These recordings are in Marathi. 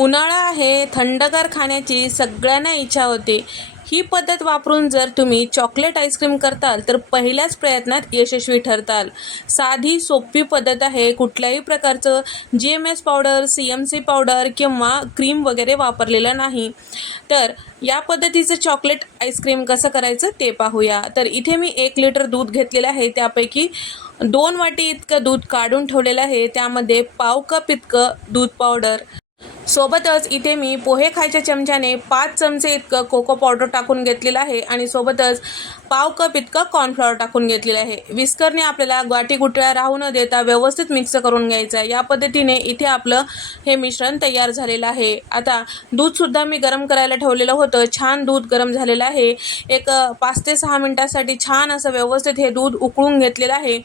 उन्हाळा आहे थंडगार खाण्याची सगळ्यांना इच्छा होते. ही पद्धत वापरून जर तुम्ही चॉकलेट आईस्क्रीम करताल तर पहिल्याच प्रयत्नात यशस्वी ठरताल. साधी सोपी पद्धत आहे कुठल्याही प्रकारचं G M S powder C M C powder किंवा क्रीम वगैरे वापरलेलं नाही. तर या पद्धतीचं चॉकलेट आईस्क्रीम कसं करायचं ते पाहूया. तर इथे मी एक लिटर दूध घेतलेलं आहे. त्यापैकी दोन वाटी इतकं दूध काढून ठेवलेलं आहे. त्यामध्ये पाव कप इतकं दूध पावडर. सोबतच इथे मी पोहे खायच्या चमच्याने पाच चमचे इतकं कोको पावडर टाकून घेतलेलं आहे आणि सोबतच पाव कप इतकं कॉर्नफ्लॉवर टाकून घेतलेलं आहे. विस्करने आपल्याला गाठी गुटळ्या राहू न देता व्यवस्थित मिक्स करून घ्यायचं आहे या पद्धतीने इथे आपलं हे मिश्रण तयार झालेलं आहे. आता दूधसुद्धा मी गरम करायला ठेवलेलं होतं. छान दूध गरम झालेलं आहे. एक पाच ते सहा मिनटासाठी छान असं व्यवस्थित हे दूध उकळून घेतलेलं आहे.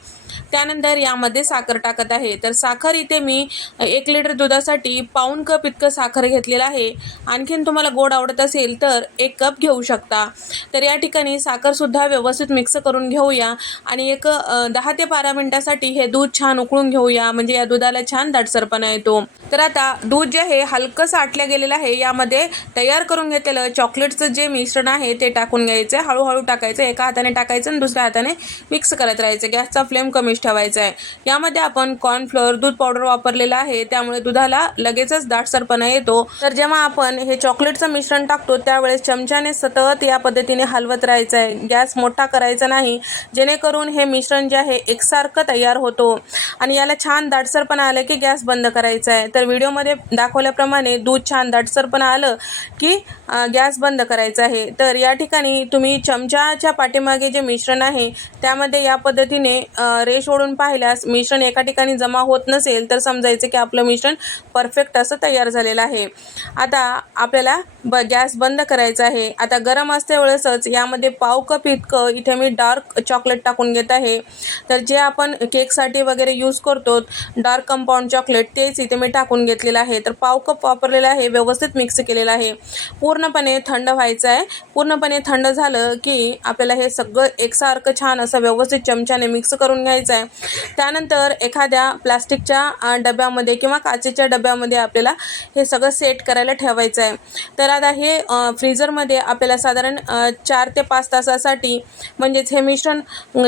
त्यानंतर यामध्ये साखर टाकत आहे. तर साखर इथे मी एक लिटर दुधासाठी पाऊण कप इतकं साखर घेतलेलं आहे. आणखीन तुम्हाला गोड आवडत असेल तर एक कप घेऊ शकता. तर या ठिकाणी साखरसुद्धा व्यवस्थित मिक्स करून घेऊया. आणि एक दहा ते बारा मिनटासाठी हे दूध छान उकळून घेऊया. म्हणजे या दुधाला छान दाटसरपणा येतो. तर आता दूध जे आहे हलकं साठलं गेलेलं आहे. यामध्ये तयार करून घेतलेलं चॉकलेटचं जे मिश्रण आहे ते टाकून घ्यायचं. आहे हळूहळू टाकायचं. एका हाताने टाकायचं आणि दुसऱ्या हाताने मिक्स करत राहायचं. गॅसचा फ्लेम कमीच ठेवायचा आहे यामध्ये आपण कॉर्नफ्लोअर दूध पावडर वापरलेला आहे त्यामुळे दुधाला लगेचच दाटसरपणा येतो. तर जेव्हा आपण हे चॉकलेटचं मिश्रण टाकतो त्यावेळेस चमच्याने सतत या पद्धतीने हलवत राहायचं आहे गॅस मोठा करायचा नाही जेणेकरून हे मिश्रण जे आहे एकसारखं तयार होतो. आणि याला छान दाटसरपणा आलं की गॅस बंद करायचा आहे तर व्हिडिओमध्ये दाखवल्याप्रमाणे दूध छान दाटसरपणा आलं की गॅस बंद करायचा आहे. तर या ठिकाणी तुम्ही चमच्याच्या पाठीमागे जे मिश्रण आहे त्यामध्ये या पद्धतीने रेष ओढून पाहिल्यास मिश्रण एका ठिकाणी जमा होत नसेल तर समजायचं की आपलं मिश्रण परफेक्ट असं तयार झालेलं आहे. आता आपल्याला ब गॅस बंद करायचा आहे. आता गरम असते वेळेसच यामध्ये पाव कप इतकं इथे मी डार्क चॉकलेट टाकून घेत आहे. तर जे आपण केकसाठी वगैरे यूज करतो डार्क कंपाऊंड चॉकलेट तेच इथे मी टाकून घेतलेलं आहे. तर पाव कप वापरलेलं आहे व्यवस्थित मिक्स केलेलं आहे. पूर्णपणे थंड व्हायचं आहे. पूर्णपणे थंड झालं की आपल्याला हे सगळं एकसारखं छान असं व्यवस्थित चमच्याने मिक्स करून घ्यायचं आहे. त्यानंतर एखाद्या प्लास्टिकच्या डब्यामध्ये किंवा काचेच्या डब्यामध्ये आपल्याला हे सगळं सेट करायला ठेवायचं आहे. तर आता हे फ्रीजरमध्ये फ्रीझरमध्ये आपल्याला साधारण चार ते पाच तासासाठी म्हणजेच हे मिश्रण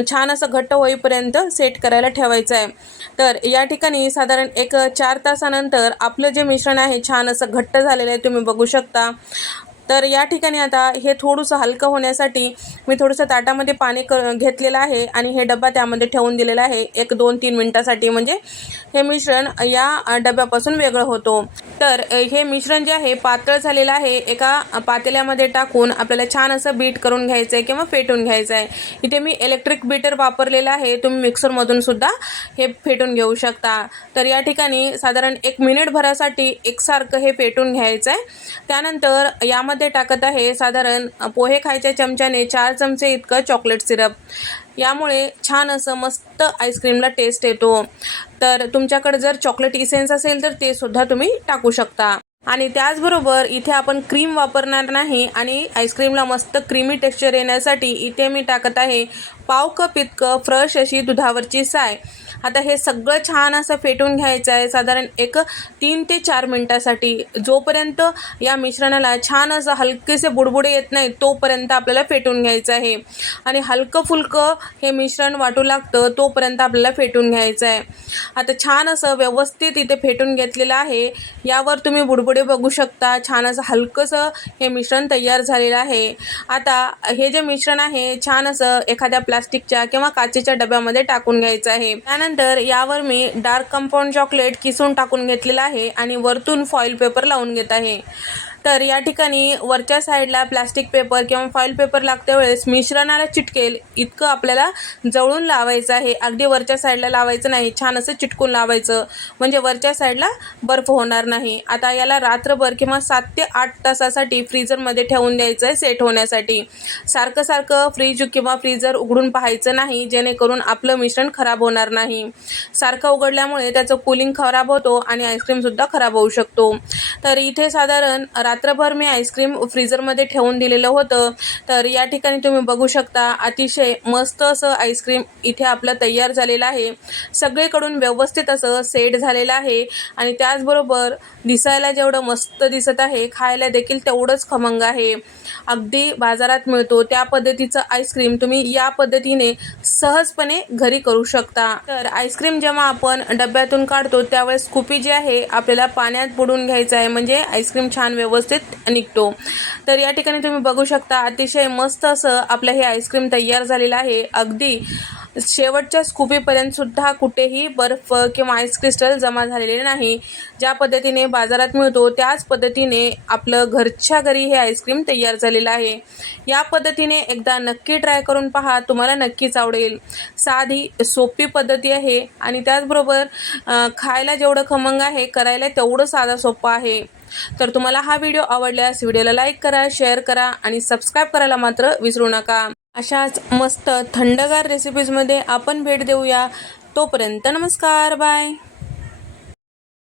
छान असं घट्ट होईपर्यंत सेट करायला ठेवायचं आहे. तर या ठिकाणी साधारण एक चार तासानंतर आपलं जे मिश्रण आहे छान असं घट्ट झालेलं आहे तुम्ही बघू शकता. तर या ठिकाणी आता हे थोडंसं हलकं होण्यासाठी मी थोडंसं ताटामध्ये पाणी क घेतलेलं आहे आणि हे डबा त्यामध्ये ठेवून दिलेला आहे. एक दोन तीन मिनटासाठी. म्हणजे हे मिश्रण या डब्यापासून वेगळं होतो. तर हे मिश्रण जे आहे पातळ झालेलं आहे. एका पातेल्यामध्ये टाकून आपल्याला छान असं बीट करून घ्यायचं आहे किंवा फेटून घ्यायचं आहे इथे मी इलेक्ट्रिक बीटर वापरलेलं आहे. तुम्ही मिक्सरमधून सुद्धा हे फेटून घेऊ शकता. तर या ठिकाणी साधारण एक मिनिटभरासाठी एकसारखं हे फेटून घ्यायचं आहे त्यानंतर यामध्ये टाकत आहे साधारण पोहे खायच्या चमच्याने चार चमचे इतकं चॉकलेट सिरप यामुळे छान असं मस्त आईस्क्रीमला टेस्ट येतो. तर तुमच्याकडे जर चॉकलेट इसेन्स असेल तर ते सुद्धा तुम्ही टाकू शकता. आणि त्याचबरोबर इथे आपण क्रीम वापरणार नाही आणि आईस्क्रीमला मस्त क्रीमी टेक्स्चर येण्यासाठी इथे मी टाकत आहे पाव कप इतकं फ्रेश अशी दुधावरची साय. आता हे सगळं छान असं फेटून घ्यायचं आहे. साधारण एक तीन ते चार मिनटासाठी जोपर्यंत या मिश्रणाला छान असं हलकेसे बुडबुडे येत नाही तोपर्यंत आपल्याला फेटून घ्यायचं आहे. आणि हलकं फुलकं हे मिश्रण वाटू लागतं तोपर्यंत आपल्याला फेटून घ्यायचं आहे. आता छान असं व्यवस्थित इथे फेटून घेतलेलं आहे. यावर तुम्ही बुडबुडे बघू शकता. छान असं हलकंसं हे मिश्रण तयार झालेलं आहे. आता हे जे मिश्रण आहे छान असं एखाद्या प्लास्टिकच्या किंवा काचेच्या डब्यामध्ये टाकून घ्यायचं आहे. त्यानंतर यावर मी डार्क कंपाऊंड चॉकलेट किसून टाकून घेतलेलं आहे आणि वरतून फॉईल पेपर लावून घेत आहे. तर या ठिकाणी वरच्या साईडला प्लास्टिक पेपर किंवा फॉईल पेपर लागते वेळेस मिश्रणाला चिटकेल. इतकं आपल्याला जवळून लावायचं आहे. अगदी वरच्या साईडला लावायचं नाही. छान असं चिटकून लावायचं. म्हणजे वरच्या साईडला बर्फ होणार नाही. आता याला रात्रभर किंवा सात ते आठ तासासाठी फ्रीजरमध्ये ठेवून द्यायचं आहे सेट होण्यासाठी. सारखं सारखं फ्रीज किंवा फ्रीजर उघडून पाहायचं नाही. जेणेकरून आपलं मिश्रण खराब होणार नाही. सारखं उघडल्यामुळे त्याचं कूलिंग खराब होतो आणि आईस्क्रीमसुद्धा खराब होऊ शकतो. तर इथे साधारण रात्रभर मी आईस्क्रीम फ्रीजरमध्ये ठेवून दिलेलं होतं. तर या ठिकाणी तुम्ही बघू शकता अतिशय मस्त असं आईस्क्रीम इथे आपलं तयार झालेलं आहे. सगळीकडून व्यवस्थित असं सेट झालेलं आहे आणि त्याचबरोबर दिसायला जेवढं मस्त दिसत आहे खायला देखील तेवढंच खमंग आहे. अगदी बाजारात मिळतो त्या पद्धतीचं आईस्क्रीम तुम्ही या पद्धतीने सहजपणे घरी करू शकता. तर आईस्क्रीम जेव्हा आपण डब्यातून काढतो त्यावेळेस कुपी जी आहे आपल्याला पाण्यात बुडून घ्यायचं आहे. म्हणजे आईस्क्रीम छान व्यवस्थित निघतो. तर या ठिकाणी तुम्ही बघू शकता अतिशय मस्त असं आपलं हे आईस्क्रीम तयार झालेलं आहे. अगदी शेवटच्या स्कूपीपर्यंत सुद्धा कुठेही बर्फ किंवा आईस क्रिस्टल जमा झालेले नाही. ज्या पद्धतीने बाजारात मिळतो त्याच पद्धतीने आपलं घरच्या घरी हे आईस्क्रीम तयार झालेलं आहे. या पद्धतीने एकदा नक्की ट्राय करून पहा तुम्हाला नक्कीच आवडेल. साधी सोपी पद्धती आहे आणि त्याचबरोबर खायला जेवढं खमंग आहे करायला तेवढं साधा सोपं आहे. तर तुम्हाला हा व्हिडिओ आवडल्यास व्हिडिओला लाईक करा शेअर करा आणि सबस्क्राईब करायला मात्र विसरू नका. अशाच मस्त थंडगार रेसिपीजमध्ये आपण भेट देऊया. तोपर्यंत नमस्कार बाय